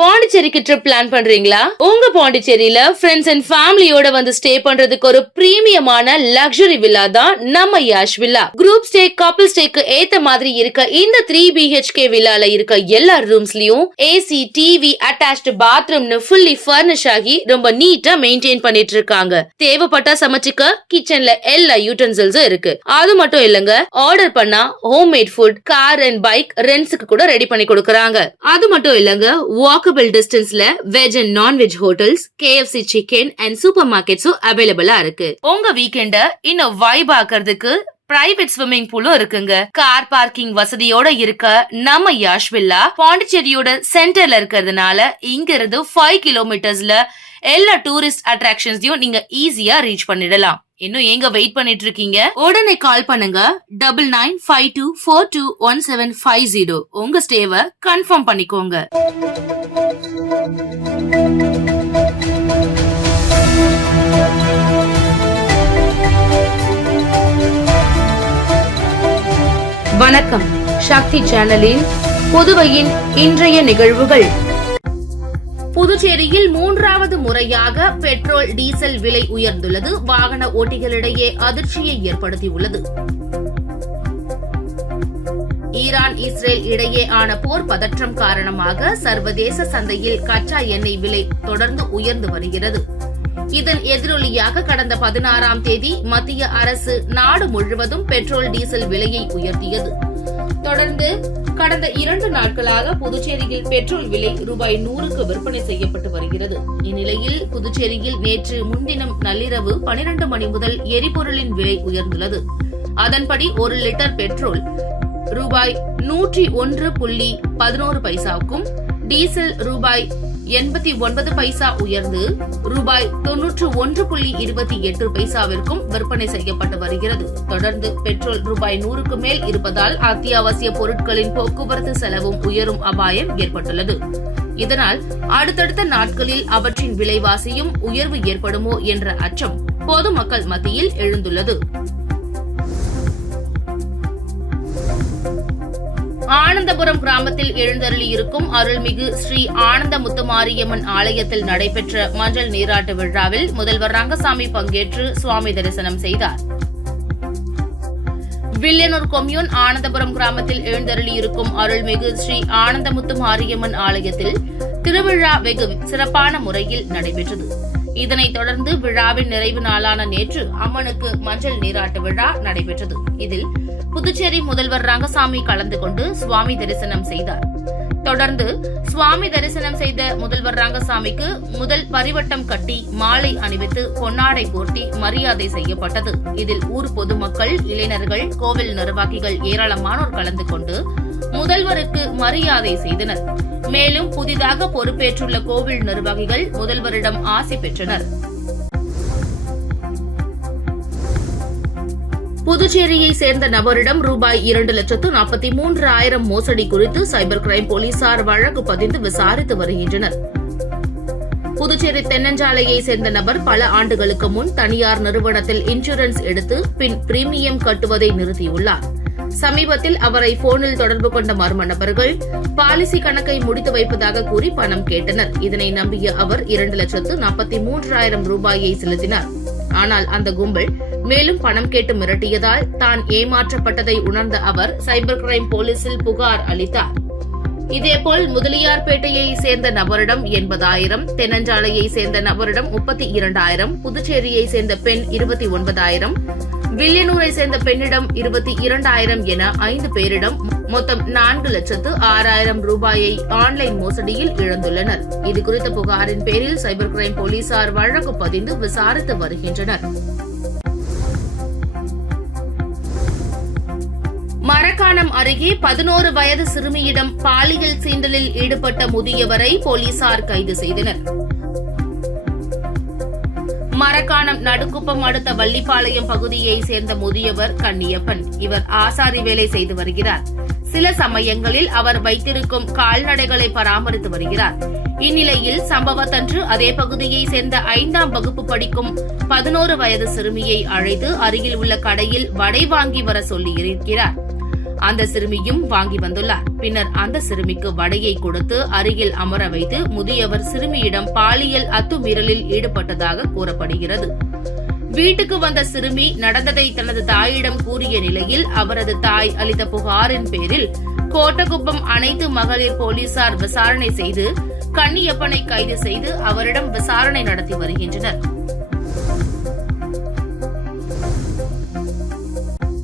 பாண்டிச்சேரிக்கு trip plan பண்றீங்களா? உங்க பாண்டிச்சேரியில ஃப்ரெண்ட்ஸ் அண்ட் ஃபேமிலியோட வந்து ஸ்டே பண்றதுக்கு ஒரு பிரீமியமான லக்ஸரி வில்லா தான் நம்ம Yash villa. Group stay, couple ஸ்டேக்கு ஏத்த மாதிரி இருக்க இந்த 3 BHK வில்லால இருக்க எல்லா ரூம்ஸ்லயும் ஏசி, டிவி, அட்டாச்ட் பாத்ரூம்னு ஃபுல்லி ஃபர்னிஷ் ஆகி ரொம்ப நீட்டா மெயின்டைன் பண்ணிட்டு இருக்காங்க. தேவைப்பட்டா சமைச்சுக்க கிச்சன்ல எல்லா யூட்டன்சில்ஸும் இருக்கு. அது மட்டும் இல்லங்க, ஆர்டர் பண்ணா homemade food, car and bike ரெண்ட்ஸ்க்கு கூட ரெடி பண்ணி கொடுக்கறாங்க. அது மட்டும் இல்லங்க, வாக்கபிள் டிஸ்டன்ஸ்ல veg and non-veg hotels, KFC chicken and super மார்க்கெட்ஸும் அவைலபிளா இருக்கு. உங்க வீக்கெண்ட இன்னும் வைப் ஆக்குறதுக்கு பிரைவேட் ஸ்விம்மிங் பூலும் இருக்குங்க. கார் பார்க்கிங் வசதியோட இருக்க நம்ம யாஷ் வில்லா பாண்டிச்சேரியோட சென்டர்ல இருக்கிறதுனால இங்க இருந்து 5 கிலோமீட்டர்ஸ்ல எல்லா டூரிஸ்ட் அட்ராக்ஷன்ஸையும் நீங்க ஈஸியா ரீச் பண்ணிடலாம். இன்னும் எங்க வெயிட் பண்ணிட்டு இருக்கீங்க? உடனே கால் பண்ணுங்க 9952421750. உங்க ஸ்டேவை கன்ஃபார்ம் பண்ணிக்கோங்க. வணக்கம். சக்தி சேனலின் புதுவையின் இன்றைய நிகழ்வுகள். புதுச்சேரியில் 3வது முறையாக பெட்ரோல், டீசல் விலை உயர்ந்துள்ளது வாகன ஓட்டிகளிடையே அதிர்ச்சியை ஏற்படுத்தியுள்ளது. ஈரான், இஸ்ரேல் இடையே ஆன போர் பதற்றம் காரணமாக சர்வதேச சந்தையில் கச்சா எண்ணெய் விலை தொடர்ந்து உயர்ந்து வருகிறது. இதன் எதிரொலியாக கடந்த 16ஆம் தேதி மத்திய அரசு நாடு முழுவதும் பெட்ரோல், டீசல் விலையை உயர்த்தியது. தொடர்ந்து கடந்த 2 நாட்களாக புதுச்சேரியில் பெட்ரோல் விலை ரூபாய் 100க்கு விற்பனை செய்யப்பட்டு வருகிறது. இந்நிலையில் புதுச்சேரியில் நேற்று முன்தினம் நள்ளிரவு 12 மணி முதல் எரிபொருளின் விலை உயர்ந்துள்ளது. அதன்படி 1 லிட்டர் பெட்ரோல் ரூபாய் 101.11 பைசாவுக்கும், டீசல் ரூபாய் 89 பைசா உயர்ந்து ரூபாய் 91.28 பைசாவிற்கும் விற்பனை செய்யப்பட்டு வருகிறது. தொடர்ந்து பெட்ரோல் ரூபாய் 100க்கு மேல் இருப்பதால் அத்தியாவசிய பொருட்களின் போக்குவரத்து செலவும் உயரும் அபாயம் ஏற்பட்டுள்ளது. இதனால் அடுத்தடுத்த நாட்களில் அவற்றின் விலைவாசியும் உயர்வு ஏற்படுமோ என்ற அச்சம் பொதுமக்கள் மத்தியில் எழுந்துள்ளது. ஆனந்தபுரம் கிராமத்தில் எழுந்தருளி இருக்கும் அருள்மிகு ஸ்ரீ ஆனந்த முத்துமாரியம்மன் ஆலயத்தில் நடைபெற்ற மஞ்சள் நீராட்டு விழாவில் முதல்வர் ரங்கசாமி பங்கேற்று சுவாமி தரிசனம் செய்தார். வில்லியனூர் கொம்யூன் ஆனந்தபுரம் கிராமத்தில் எழுந்தருளி இருக்கும் அருள்மிகு ஸ்ரீ ஆனந்தமுத்து மாரியம்மன் ஆலயத்தில் திருவிழா வெகு சிறப்பான முறையில் நடைபெற்றது. இதனைத் தொடர்ந்து விழாவின் நிறைவு நாளான நேற்று அம்மனுக்கு மஞ்சள் நீராட்டு விழா நடைபெற்றது. இதில் புதுச்சேரி முதல்வர் ரங்கசாமி கலந்து கொண்டு சுவாமி தரிசனம் செய்தார். தொடர்ந்து சுவாமி தரிசனம் செய்த முதல்வர் ரங்கசாமிக்கு முதல் பரிவட்டம் கட்டி மாலை அணிவித்து பொன்னாடை போர்த்தி மரியாதை செய்யப்பட்டது. இதில் ஊர் பொதுமக்கள், இளைஞர்கள், கோவில் நிர்வாகிகள் ஏராளமானோர் கலந்து கொண்டு முதல்வருக்கு மரியாதை செய்தனர். மேலும் புதிதாக பொறுப்பேற்றுள்ள கோவில் நிர்வாகிகள் முதல்வரிடம் ஆசி பெற்றனர். புதுச்சேரியை சேர்ந்த நபரிடம் ரூபாய் 2,43,000 மோசடி குறித்து சைபர் கிரைம் போலீசார் வழக்கு பதிந்து விசாரித்து வருகின்றனர். புதுச்சேரி தென்னஞ்சாலையை சேர்ந்த நபர் பல ஆண்டுகளுக்கு முன் தனியார் நிறுவனத்தில் இன்சூரன்ஸ் எடுத்து பின் பிரீமியம் கட்டுவதை நிறுத்தியுள்ளார். சமீபத்தில் அவரை போனில் தொடர்பு கொண்ட மர்ம நபர்கள் பாலிசி கணக்கை முடித்து வைப்பதாக கூறி பணம் கேட்டனர். இதனை நம்பிய அவர் 2,43,000 ரூபாயை செலுத்தினார். ஆனால் அந்த கும்பல் மேலும் பணம் கேட்டு மிரட்டியதால் தான் ஏமாற்றப்பட்டதை உணர்ந்த அவர் சைபர் கிரைம் போலீசில் புகார் அளித்தார். இதேபோல் முதலியார்பேட்டையை சேர்ந்த நபரிடம் 80,000, தென்னஞ்சாலையை சேர்ந்த நபரிடம் 32,000, புதுச்சேரியை சேர்ந்த பெண் 29,000, வில்லியனூரை சேர்ந்த பெண்ணிடம் 22,000 என 5 பேரிடம் மொத்தம் 4,06,000 ரூபாயை ஆன்லைன் மோசடியில் இழந்துள்ளனர். இதுகுறித்த புகாரின் பேரில் சைபர் கிரைம் போலீசார் வழக்கு பதிந்து விசாரித்து வருகின்றனர். மரக்காணம் அருகே 11 வயது சிறுமியிடம் பாலியல் சீண்டலில் ஈடுபட்ட முதியவரை போலீசார் கைது செய்தனர். மரக்காணம் நடுக்குப்பம் அடுத்த வள்ளிப்பாளையம் பகுதியை சேர்ந்த முதியவர் கண்ணியப்பன். இவர் ஆசாரி வேலை செய்து வருகிறார். சில சமயங்களில் அவர் வைத்திருக்கும் கால்நடைகளை பராமரித்து வருகிறார். இந்நிலையில் சம்பவத்தன்று அதே பகுதியை சேர்ந்த 5ஆம் வகுப்பு படிக்கும் 11 வயது சிறுமியை அழைத்து அருகில் உள்ள கடையில் வடை வாங்கி வர சொல்லியிருக்கிறார். அந்த சிறுமியும் வாங்கி வந்துள்ளார். பின்னர் அந்த சிறுமிக்கு வடையை கொடுத்து அருகில் அமர வைத்து முதியவர் சிறுமியிடம் பாலியல் அத்துமீறலில் ஈடுபட்டதாக கூறப்படுகிறது. வீட்டுக்கு வந்த சிறுமி நடந்ததை தனது தாயிடம் கூறிய நிலையில் அவரது தாய் அளித்த புகாரின் பேரில் கோட்டகுப்பம் அனைத்து மகளிர் போலீசார் விசாரணை செய்து கன்னியப்பனை கைது செய்து அவரிடம் விசாரணை நடத்தி வருகின்றனர்.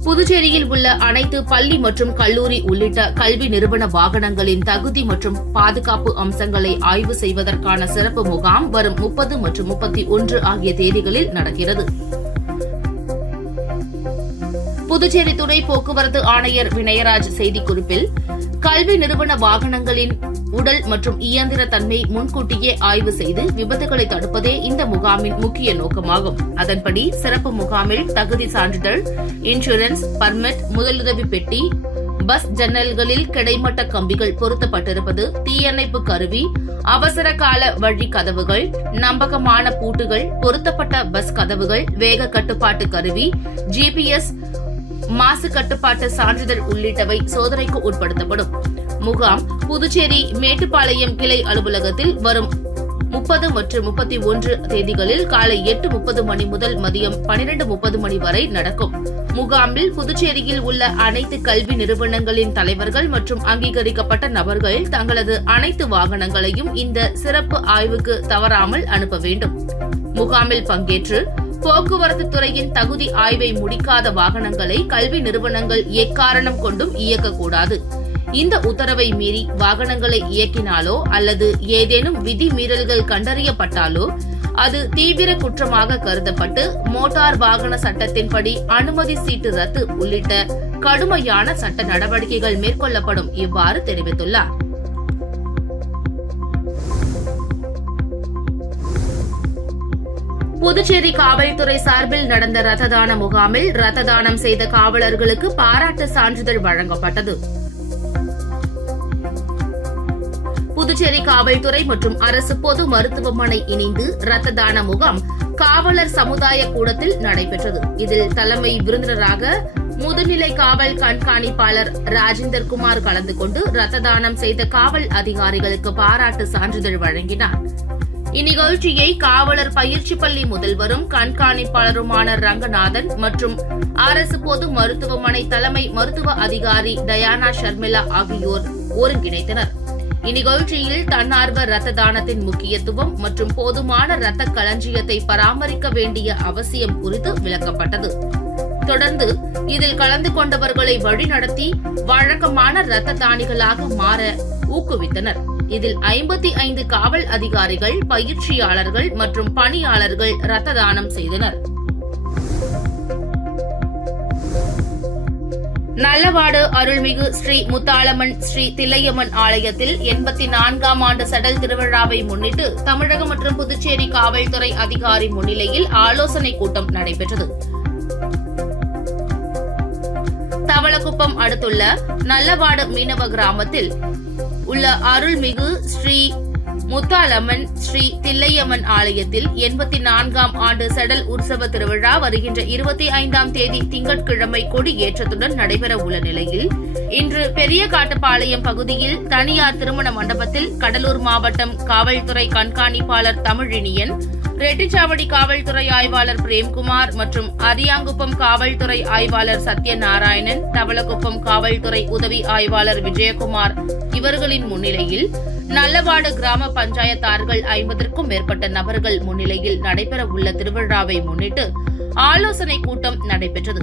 புதுச்சேரியில் உள்ள அனைத்து பள்ளி மற்றும் கல்லூரி உள்ளிட்ட கல்வி நிறுவன வாகனங்களின் தகுதி மற்றும் பாதுகாப்பு அம்சங்களை ஆய்வு செய்வதற்கான சிறப்பு முகாம் வரும் 30 மற்றும் 31 ஆகிய தேதிகளில் நடக்கிறது. புதுச்சேரி துணை போக்குவரத்து ஆணையர் வினயராஜ் செய்திக்குறிப்பில், கல்வி நிறுவன வாகனங்களின் உடல் மற்றும் இயந்திர தன்மை முன்கூட்டியே ஆய்வு செய்து விபத்துகளை தடுப்பதே இந்த முகாமின் முக்கிய நோக்கமாகும். அதன்படி சிறப்பு முகாமில் தகுதி சான்றிதழ், இன்சூரன்ஸ், பர்மிட், முதலுதவி பெட்டி, பஸ் ஜன்னல்களில் கிடைமட்ட கம்பிகள் பொருத்தப்பட்டிருப்பது, தீயணைப்பு கருவி, அவசர கால வழி கதவுகள், நம்பகமான பூட்டுகள், பொருத்தப்பட்ட பஸ் கதவுகள், வேக கட்டுப்பாட்டு கருவி, GPS, மாசு கட்டுப்பாட்டு சான்றிதழ் உள்ளிட்டவை சோதனைக்கு உட்படுத்தப்படும். முகாம் புதுச்சேரி மேட்டுப்பாளையம் கிளை அலுவலகத்தில் வரும் 30 மற்றும் 31 தேதிகளில் காலை 8:30 மணி முதல் மதியம் 12:30 மணி வரை நடக்கும். முகாமில் புதுச்சேரியில் உள்ள அனைத்து கல்வி நிறுவனங்களின் தலைவர்கள் மற்றும் அங்கீகரிக்கப்பட்ட நபர்கள் தங்களது அனைத்து வாகனங்களையும் இந்த சிறப்பு ஆய்வுக்கு தவறாமல் அனுப்ப வேண்டும். முகாமில் பங்கேற்று போக்குவரத்து துறையின் தகுதி ஆய்வை முடிக்காத வாகனங்களை கல்வி நிறுவனங்கள் எக்காரணம் கொண்டும் இயக்கக்கூடாது. இந்த உத்தரவை மீறி வாகனங்களை இயக்கினாலோ அல்லது ஏதேனும் விதி மீறல்கள் கண்டறியப்பட்டாலோ அது தீவிர குற்றமாக கருதப்பட்டு மோட்டார் வாகன சட்டத்தின்படி அனுமதி சீட்டு ரத்து உள்ளிட்ட கடுமையான சட்ட நடவடிக்கைகள் மேற்கொள்ளப்படும். இவ்வாறு தெரிவித்துள்ளார். புதுச்சேரி காவல்துறை சார்பில் நடந்த ரத்த தான முகாமில் ரத்த தானம் செய்த காவலர்களுக்கு பாராட்டு சான்றிதழ் வழங்கப்பட்டது. புதுச்சேரி காவல்துறை மற்றும் அரசு பொது மருத்துவமனை இணைந்து ரத்த தான முகாம் காவலர் சமுதாய கூடத்தில் நடைபெற்றது. இதில் தலைமை விருந்தினராக முதுநிலை காவல் கண்காணிப்பாளர் ராஜேந்தர் குமார் கலந்து கொண்டு ரத்த தானம் செய்த காவல் அதிகாரிகளுக்கு பாராட்டு சான்றிதழ் வழங்கினார். இந்நிகழ்ச்சியை காவலர் பயிற்சி பள்ளி முதல்வரும் கண்காணிப்பாளருமான ரங்கநாதன் மற்றும் அரசு பொது மருத்துவமனை தலைமை மருத்துவ அதிகாரி டயானா ஷர்மிளா ஆகியோர் ஒருங்கிணைத்தனர். இந்நிகழ்ச்சியில் தன்னார்வ ரத்த தானத்தின் முக்கியத்துவம் மற்றும் போதுமான ரத்த களஞ்சியத்தை பராமரிக்க வேண்டிய அவசியம் குறித்து விளக்கப்பட்டது. தொடர்ந்து இதில் கலந்து கொண்டவர்களை வழிநடத்தி வழக்கமான ரத்த தானிகளாக மாற ஊக்குவித்தனர். இதில் 55 காவல் அதிகாரிகள், பயிற்சியாளர்கள் மற்றும் பணியாளர்கள் ரத்த தானம் செய்தனர். நல்லவாடு அருள்மிகு ஸ்ரீ முத்தாளம்மன் ஸ்ரீ தில்லையம்மன் ஆலயத்தில் 84ஆம் ஆண்டு சடல் திருவிழாவை முன்னிட்டு தமிழகம் மற்றும் புதுச்சேரி காவல்துறை அதிகாரி முன்னிலையில் ஆலோசனை கூட்டம் நடைபெற்றது. தவளக்குப்பம் அடுத்துள்ள நல்லவாடு மீனவ கிராமத்தில் உள்ள அருள்மிகு ஸ்ரீ முத்தாளம்மன் ஸ்ரீ தில்லையம்மன் ஆலயத்தில் 84ஆம் ஆண்டு சடல் உற்சவ திருவிழா வருகின்ற 25ஆம் தேதி திங்கட்கிழமை கொடியேற்றத்துடன் நடைபெற உள்ள நிலையில் இன்று பெரிய காட்டுப்பாளையம் பகுதியில் தனியார் திருமண மண்டபத்தில் கடலூர் மாவட்டம் காவல்துறை கண்காணிப்பாளர் தமிழினியன், ரெட்டிச்சாவடி காவல்துறை ஆய்வாளர் பிரேம்குமார் மற்றும் அரியாங்குப்பம் காவல்துறை ஆய்வாளர் சத்யநாராயணன், தவளக்குப்பம் காவல்துறை உதவி ஆய்வாளர் விஜயகுமார் இவர்களின் முன்னிலையில் நல்லவாடு கிராம பஞ்சாயத்தார்கள் 50க்கும் மேற்பட்ட நபர்கள் முன்னிலையில் நடைபெற உள்ள திருவிழாவை முன்னிட்டு ஆலோசனை கூட்டம் நடைபெற்றது.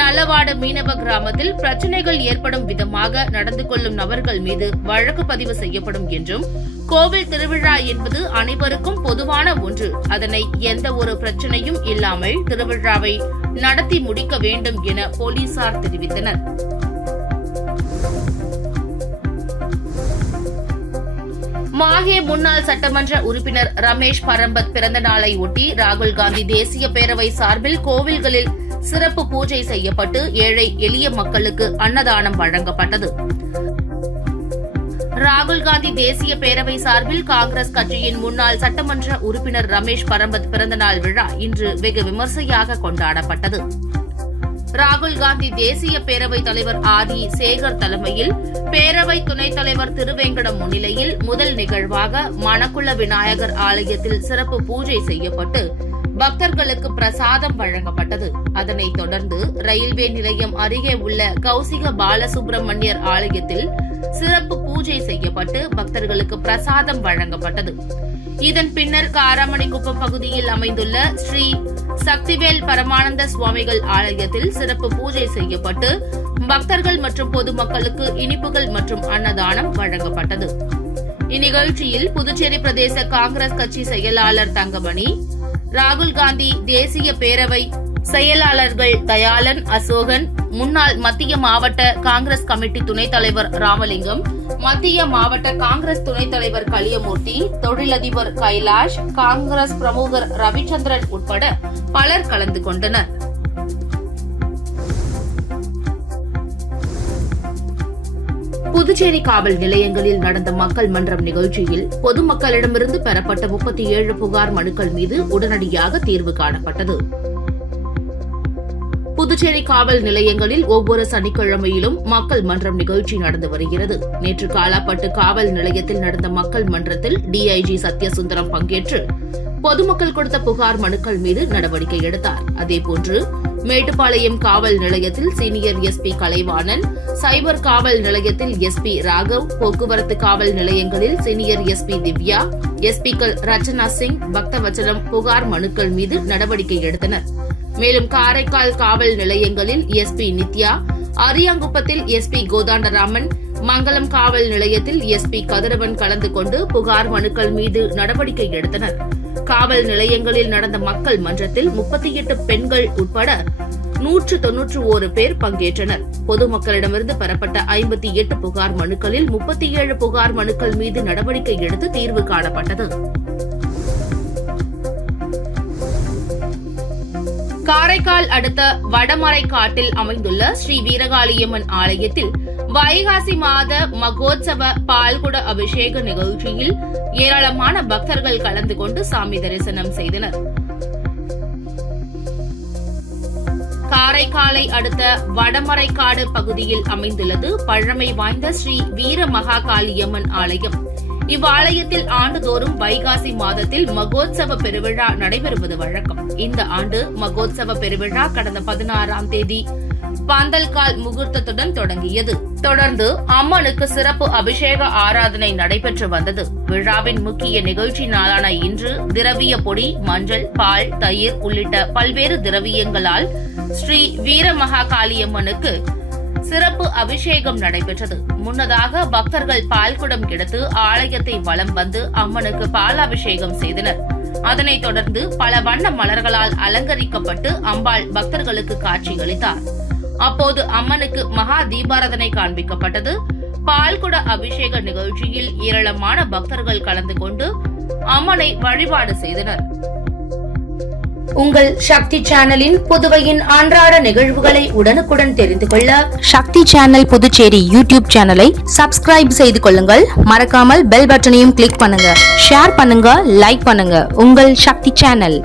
நல்லவாடு மீனவ கிராமத்தில் பிரச்சினைகள் ஏற்படும் விதமாக நடந்து கொள்ளும் நபர்கள் மீது வழக்கு பதிவு செய்யப்படும் என்றும், கோவில் திருவிழா என்பது அனைவருக்கும் பொதுவான ஒன்று, அதனை எந்த ஒரு பிரச்சனையும் இல்லாமல் திருவிழாவை நடத்தி முடிக்க வேண்டும் என போலீசார் தெரிவித்தனர். மாஹே முன்னாள் சட்டமன்ற உறுப்பினர் ரமேஷ் பரம்பத் பிறந்த நாளை ஒட்டி ராகுல் காந்தி தேசிய பேரவை சார்பில் கோவில்களில் சிறப்பு பூஜை செய்யப்பட்டு ஏழை எளிய மக்களுக்கு அன்னதானம் வழங்கப்பட்டது. ராகுல் காந்தி தேசிய பேரவை சார்பில் காங்கிரஸ் கட்சியின் முன்னாள் சட்டமன்ற உறுப்பினர் ரமேஷ் பரம்பத் பிறந்தநாள் விழா இன்று வெகு விமர்சையாக கொண்டாடப்பட்டது. ராகுல் காந்தி தேசிய பேரவைத் தலைவர் ஆதி சேகர் தலைமையில் பேரவை துணைத் தலைவர் திருவேங்கடம் முன்னிலையில் முதல் நிகழ்வாக மணக்குள விநாயகர் ஆலயத்தில் சிறப்பு பூஜை செய்யப்பட்டு பக்தர்களுக்கு பிரசாதம் வழங்கப்பட்டது. அதனைத் தொடர்ந்து ரயில்வே நிலையம் அருகே உள்ள கௌசிக பாலசுப்பிரமணியர் ஆலயத்தில் சிறப்பு பூஜை செய்யப்பட்டு பக்தர்களுக்கு பிரசாதம் வழங்கப்பட்டது. இதன் பின்னர் காராமணிக்குப்பம் பகுதியில் அமைந்துள்ள ஸ்ரீ சக்திவேல் பரமானந்த சுவாமிகள் ஆலயத்தில் சிறப்பு பூஜை செய்யப்பட்டு பக்தர்கள் மற்றும் பொதுமக்களுக்கு இனிப்புகள் மற்றும் அன்னதானம் வழங்கப்பட்டது. இந்நிகழ்ச்சியில் புதுச்சேரி பிரதேச காங்கிரஸ் கட்சி செயலாளர் தங்கமணி, ராகுல் காந்தி தேசிய பேரவை செயலாளர்கள் தயாளன், அசோகன், முன்னாள் மத்திய மாவட்ட காங்கிரஸ் கமிட்டி துணைத் தலைவர் ராமலிங்கம், மத்திய மாவட்ட காங்கிரஸ் துணைத் தலைவர் கலியமூர்த்தி, தொழிலதிபர் கைலாஷ், காங்கிரஸ் பிரமுகர் ரவிச்சந்திரன் உட்பட பலர் கலந்து கொண்டனர். புதுச்சேரி காவல் நிலையங்களில் நடந்த மக்கள் மன்றம் நிகழ்ச்சியில் பொதுமக்களிடமிருந்து பெறப்பட்ட 37 புகார் மனுக்கள் மீது உடனடியாக தீர்வு காணப்பட்டது. புதுச்சேரி காவல் நிலையங்களில் ஒவ்வொரு சனிக்கிழமையிலும் மக்கள் மன்றம் நிகழ்ச்சி நடந்து வருகிறது. நேற்று காலாப்பட்டு காவல் நிலையத்தில் நடந்த மக்கள் மன்றத்தில் டிஐஜி சத்யசுந்தரம் பங்கேற்று பொதுமக்கள் கொடுத்த புகார் மனுக்கள் மீது நடவடிக்கை எடுத்தார். அதேபோன்று மேட்டுப்பாளையம் காவல் நிலையத்தில் சீனியர் எஸ்பி கலைவாணன், சைபர் காவல் நிலையத்தில் எஸ்பி ராகவ், போக்குவரத்து காவல் நிலையங்களில் சீனியர் எஸ்பி திவ்யா, எஸ்பிக்கள் ரச்சனா சிங், பக்தவச்சலம் புகார் மனுக்கள் மீது நடவடிக்கை எடுத்தனர். மேலும் காரைக்கால் காவல் நிலையங்களில் எஸ்பி நித்யா, அரியாங்குப்பத்தில் எஸ்பி கோதாண்டராமன், மங்கலம் காவல் நிலையத்தில் எஸ்பி கதிரவன் கலந்து கொண்டு புகார் மனுக்கள் மீது நடவடிக்கை எடுத்தனர். காவல் நிலையங்களில் நடந்த மக்கள் மன்றத்தில் 38 பெண்கள் உட்பட 191 பேர் பங்கேற்றனர். பொதுமக்களிடமிருந்து பெறப்பட்ட 58 புகார் மனுக்களில் 37 புகார் மனுக்கள் மீது நடவடிக்கை எடுத்து தீர்வு காணப்பட்டது. காரைக்கால் அடுத்த வடமரைக்காட்டில் அமைந்துள்ள ஸ்ரீ வீரகாளியம்மன் ஆலயத்தில் வைகாசி மாத மகோத்சவ பால்குட அபிஷேக நிகழ்ச்சியில் ஏராளமான பக்தர்கள் கலந்து கொண்டு சாமி தரிசனம் செய்தனர். காரைக்காலை அடுத்த வடமரைக்காடு பகுதியில் அமைந்துள்ளது பழமை வாய்ந்த ஸ்ரீ வீர மகாகாளியம்மன் ஆலயம். இவ்வாலயத்தில் ஆண்டுதோறும் வைகாசி மாதத்தில் மகோத்சவ பெருவிழா நடைபெறுவது வழக்கம். இந்த ஆண்டு மகோத்சவ பெருவிழா கடந்த 16ஆம் தேதி பந்தல்கால் முகூர்த்தத்துடன் தொடங்கியது. தொடர்ந்து அம்மனுக்கு சிறப்பு அபிஷேக ஆராதனை நடைபெற்று வந்தது. விழாவின் முக்கிய நிகழ்ச்சி நாளான இன்று திரவிய பொடி, மஞ்சள், பால், தயிர் உள்ளிட்ட பல்வேறு திரவியங்களால் ஸ்ரீ வீரமகாகாளியம்மனுக்கு சிறப்பு அபிஷேகம் நடைபெற்றது. முன்னதாக பக்தர்கள் பால்குடம் எடுத்து ஆலயத்தை வலம் வந்து அம்மனுக்கு பாலாபிஷேகம் செய்தனர். அதனைத் தொடர்ந்து பல வண்ண மலர்களால் அலங்கரிக்கப்பட்டு அம்பாள் பக்தர்களுக்கு காட்சியளித்தார். அப்போது அம்மனுக்கு மகா தீபாராதனை காண்பிக்கப்பட்டது. பால்குட அபிஷேக நிகழ்ச்சியில் ஏராளமான பக்தர்கள் கலந்து கொண்டு அம்மனை வழிபாடு செய்தனர். உங்கள் சக்தி சேனலின் புதுவையின் அன்றாட நிகழ்வுகளை உடனுக்குடன் தெரிந்து கொள்ள சக்தி சேனல் புதுச்சேரி யூடியூப் சேனலை சப்ஸ்கிரைப் செய்து கொள்ளுங்கள். மறக்காமல் பெல் பட்டனையும் கிளிக் பண்ணுங்க, ஷேர் பண்ணுங்க, லைக் பண்ணுங்க. உங்கள் சக்தி சேனல்.